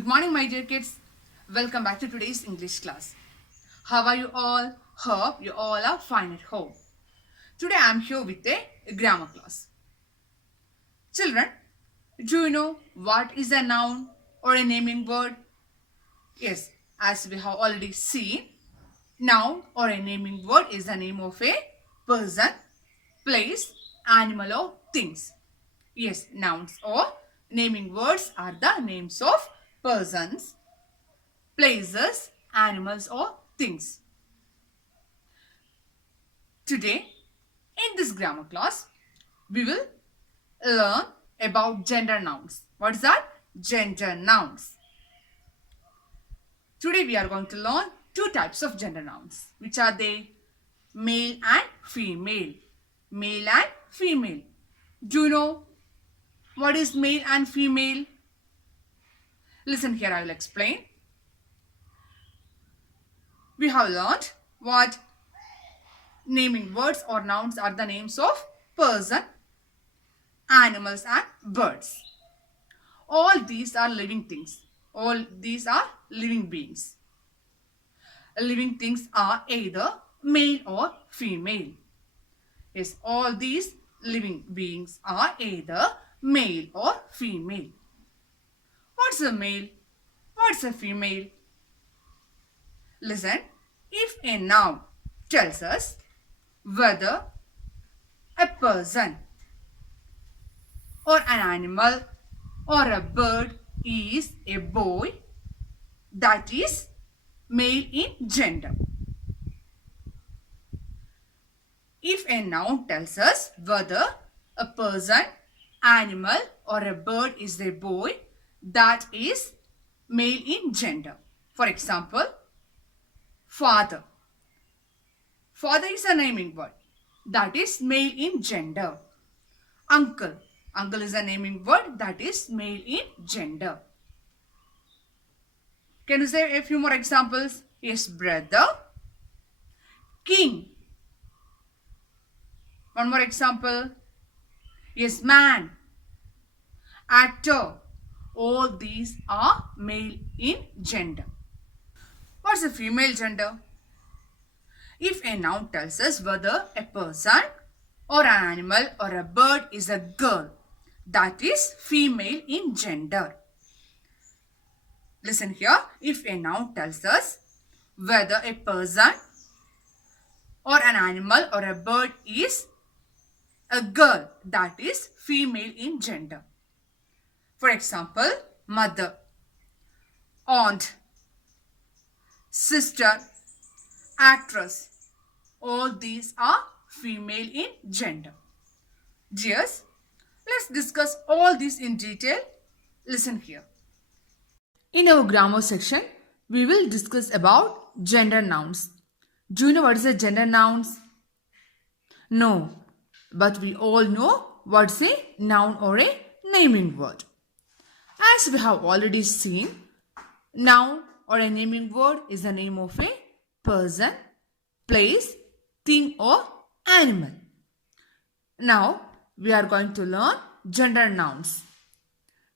Good morning, my dear kids. Welcome back to today's English class. How are you all? Hope you all are fine at home. Today I am here with a grammar class. Children, do you know what is a noun or a naming word? Yes, as we have already seen, noun or a naming word is the name of a person, place, animal or things. Yes, nouns or naming words are the names of persons, places, animals or things. Today, in this grammar class, we will learn about gender nouns. What is that? Gender nouns. Today we are going to learn two types of gender nouns. Which are they? Male and female. Male and female. Do you know what is male and female? Listen here, I will explain. We have learned what naming words or nouns are the names of person, animals and birds. All these are living things. All these are living beings. Living things are either male or female. Yes, all these living beings are either male or female. What's a male? What's a female? Listen, if a noun tells us whether a person or an animal or a bird is a boy, that is male in gender. If a noun tells us whether a person, animal or a bird is a boy, that is male in gender. For example, father. Father is a naming word. That is male in gender. Uncle. Uncle is a naming word. That is male in gender. Can you say a few more examples? Yes, brother. King. One more example. Yes, man. Actor. All these are male in gender. What's the female gender? If a noun tells us whether a person or an animal or a bird is a girl, that is female in gender. Listen here. If a noun tells us whether a person or an animal or a bird is a girl, that is female in gender. For example, mother, aunt, sister, actress. All these are female in gender. Dears, let's discuss all these in detail. Listen here. In our grammar section, we will discuss about gender nouns. Do you know what is a gender nouns? No, but we all know what's a noun or a naming word. As we have already seen, noun or a naming word is the name of a person, place, thing or animal. Now, we are going to learn gender nouns.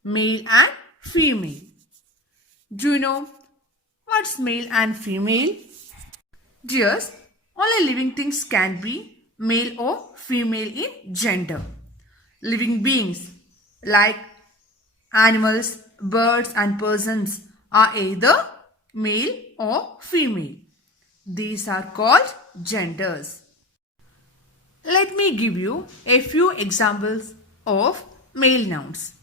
Male and female. Do you know what's male and female? Dears, only living things can be male or female in gender. Living beings like animals, birds and persons are either male or female. These are called genders. Let me give you a few examples of male nouns.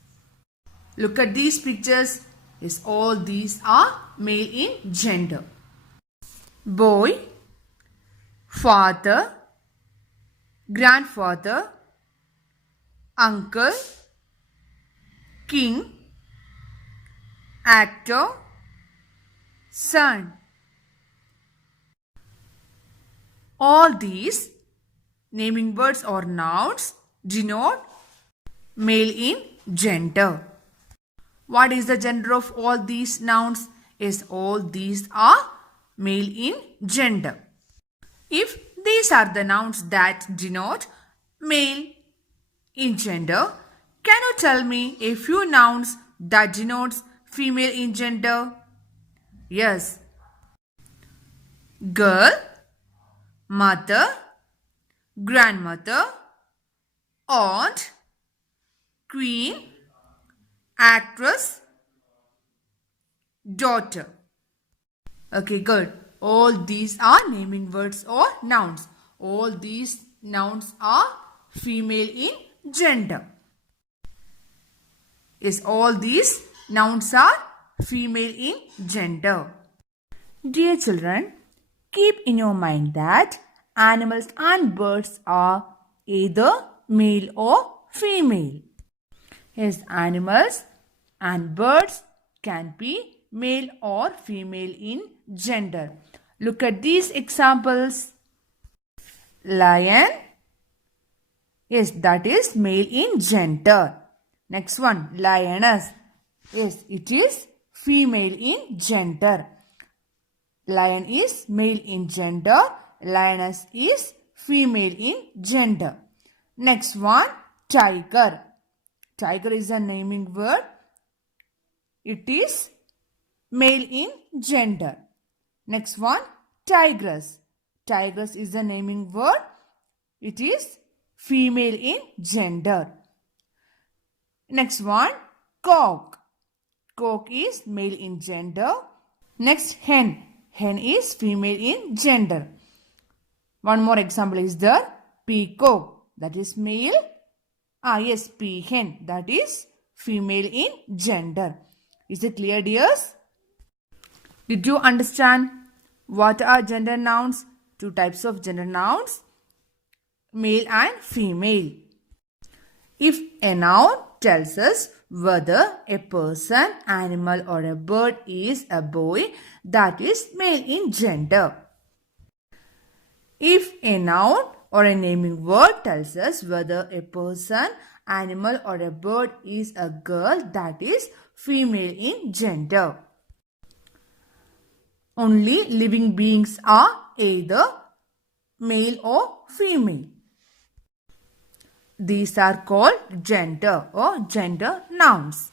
Look at these pictures. Yes, all these are male in gender. Boy, father, grandfather, uncle, king, actor, son. All these naming words or nouns denote male in gender. What is the gender of all these nouns? Is all these are male in gender. If these are the nouns that denote male in gender, can you tell me a few nouns that denotes female in gender? Yes. Girl, mother, grandmother, aunt, queen, actress, daughter. Okay, good. All these are naming words or nouns. All these nouns are female in gender. Yes, all these nouns are female in gender. Dear children, keep in your mind that animals and birds are either male or female. Yes, animals and birds can be male or female in gender. Look at these examples. Lion. Yes, that is male in gender. Next one, lioness. Yes, it is female in gender. Lion is male in gender. Lioness is female in gender. Next one, tiger. Tiger is a naming word. It is male in gender. Next one, tigress. Tigress is a naming word. It is female in gender. Next one, cock. Cock is male in gender. Next, hen. Hen is female in gender. One more example is the peacock. That is male. Yes, peahen. That is female in gender. Is it clear, dears? Did you understand what are gender nouns? Two types of gender nouns, male and female. If a noun tells us whether a person, animal or a bird is a boy, that is male in gender. If a noun or a naming word tells us whether a person, animal or a bird is a girl, that is female in gender. Only living beings are either male or female. These are called gender or gender nouns.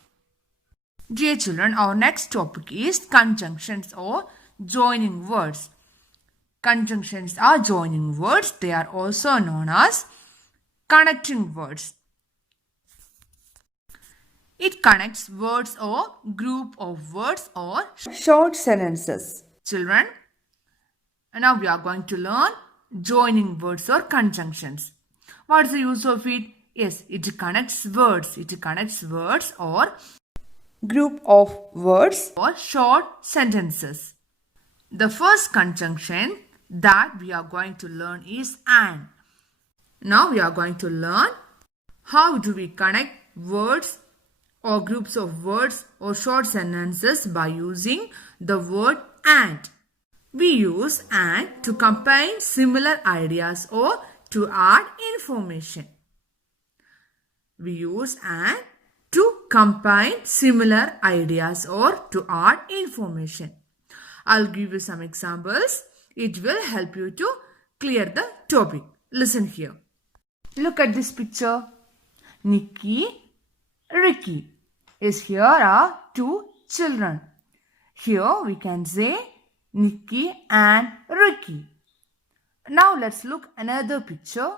Dear children, our next topic is conjunctions or joining words. Conjunctions are joining words. They are also known as connecting words. It connects words or group of words or short sentences. Children, now we are going to learn joining words or conjunctions. What is the use of it? Yes, it connects words. It connects words or group of words or short sentences. The first conjunction that we are going to learn is and. Now we are going to learn how do we connect words or groups of words or short sentences by using the word and. We use and to combine similar ideas or to add information. We use and to combine similar ideas or to add information. I'll give you some examples. It will help you to clear the topic. Listen here. Look at this picture. Nikki, Ricky. Yes, here are two children. Here we can say Nikki and Ricky. Now let's look another picture.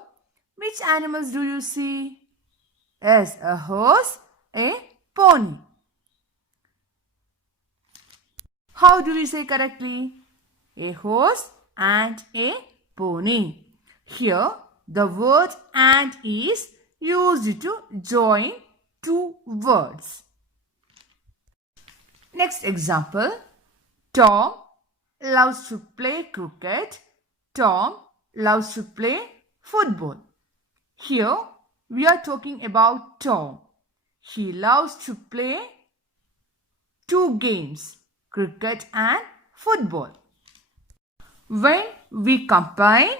Which animals do you see? Yes, a horse, a pony. How do we say correctly? A horse and a pony. Here the word and is used to join two words. Next example. Tom loves to play cricket. Tom loves to play football. Here we are talking about Tom. He loves to play two games, cricket and football. When we combine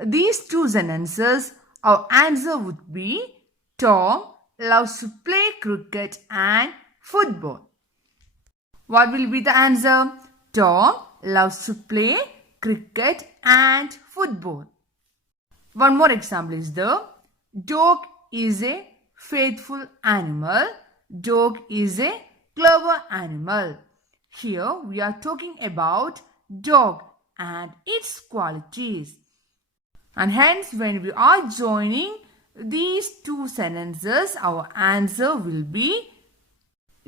these two sentences, our answer would be Tom loves to play cricket and football. What will be the answer? Tom loves to play cricket and football. One more example is the dog is a faithful animal. Dog is a clever animal. Here we are talking about dog and its qualities. And hence when we are joining these two sentences, our answer will be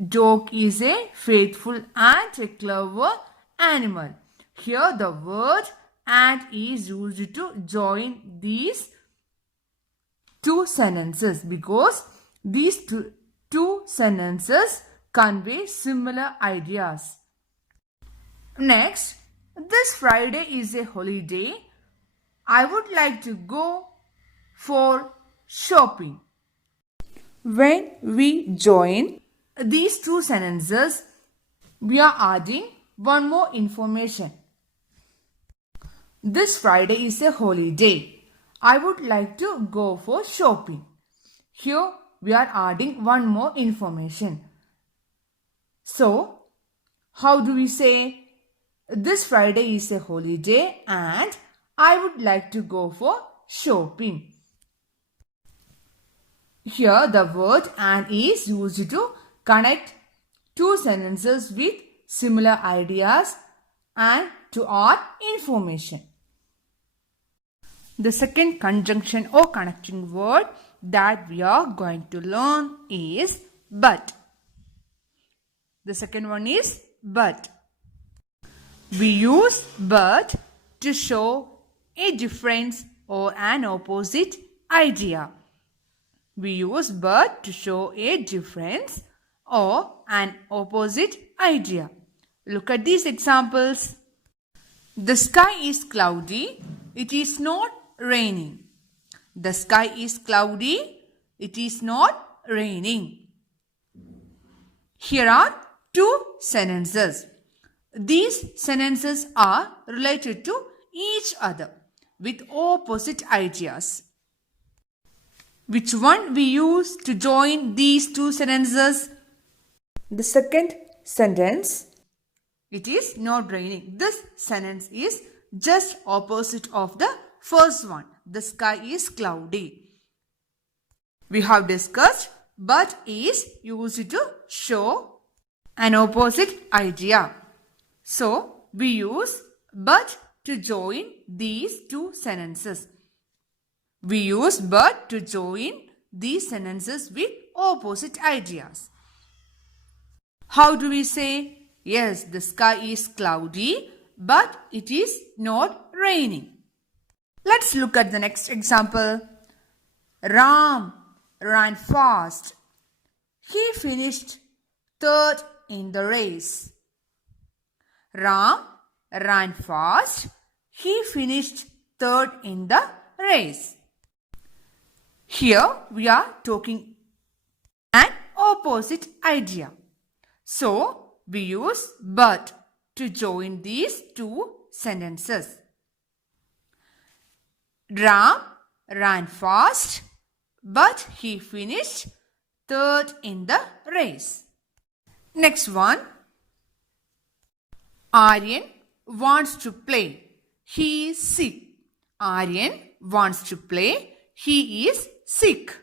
dog is a faithful and a clever animal. Here the word and is used to join these two sentences because these two sentences convey similar ideas. Next, this Friday is a holiday. I would like to go for shopping. When we join these two sentences, we are adding one more information. This Friday is a holiday. I would like to go for shopping. Here we are adding one more information. So, how do we say this Friday is a holiday and I would like to go for shopping? Here the word and is used to connect two sentences with similar ideas and to add information. The second conjunction or connecting word that we are going to learn is but. The second one is but. We use but to show a difference or an opposite idea. We use but to show a difference or an opposite idea. Look at these examples. The sky is cloudy. It is not raining. The sky is cloudy. It is not raining. Here are two sentences. These sentences are related to each other with opposite ideas. Which one we use to join these two sentences? The second sentence. It is not raining. This sentence is just opposite of the first one. The sky is cloudy. We have discussed but is used to show an opposite idea. So, we use but to join these two sentences. We use but to join these sentences with opposite ideas. How do we say? Yes, the sky is cloudy, but it is not raining. Let's look at the next example. Ram ran fast. He finished third in the race. Ram ran fast. He finished third in the race. Here we are talking an opposite idea. So, we use but to join these two sentences. Ram ran fast, but he finished third in the race. Next one. Aryan wants to play. He is sick. Aryan wants to play. He is sick.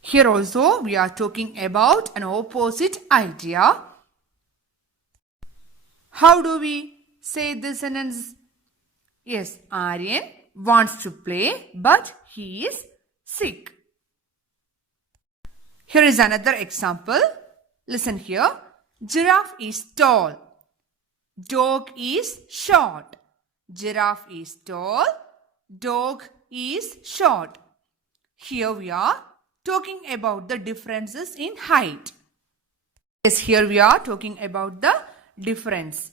Here also we are talking about an opposite idea. How do we say this sentence? Yes, Aryan wants to play, but he is sick. Here is another example. Listen here. Giraffe is tall. Dog is short. Giraffe is tall. Dog is short. Here we are talking about the differences in height. Yes, here we are talking about the difference.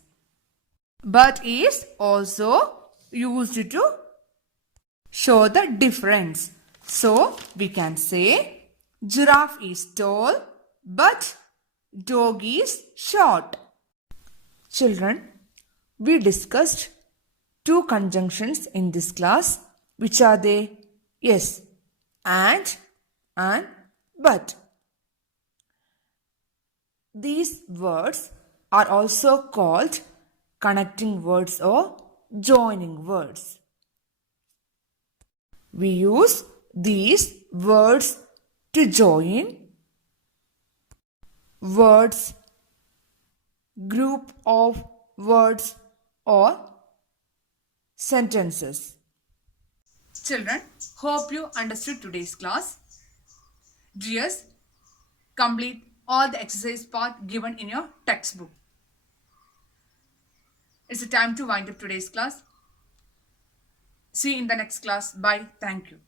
But is also used to show the difference. So, we can say giraffe is tall, but dog is short. Children, we discussed two conjunctions in this class. Which are they? Yes, and but. These words are also called connecting words or joining words. We use these words to join words group of words or sentences. Children, hope you understood today's class. Dears, complete all the exercise part given in your textbook. It's a time to wind up today's class. See you in the next class. Bye. Thank you.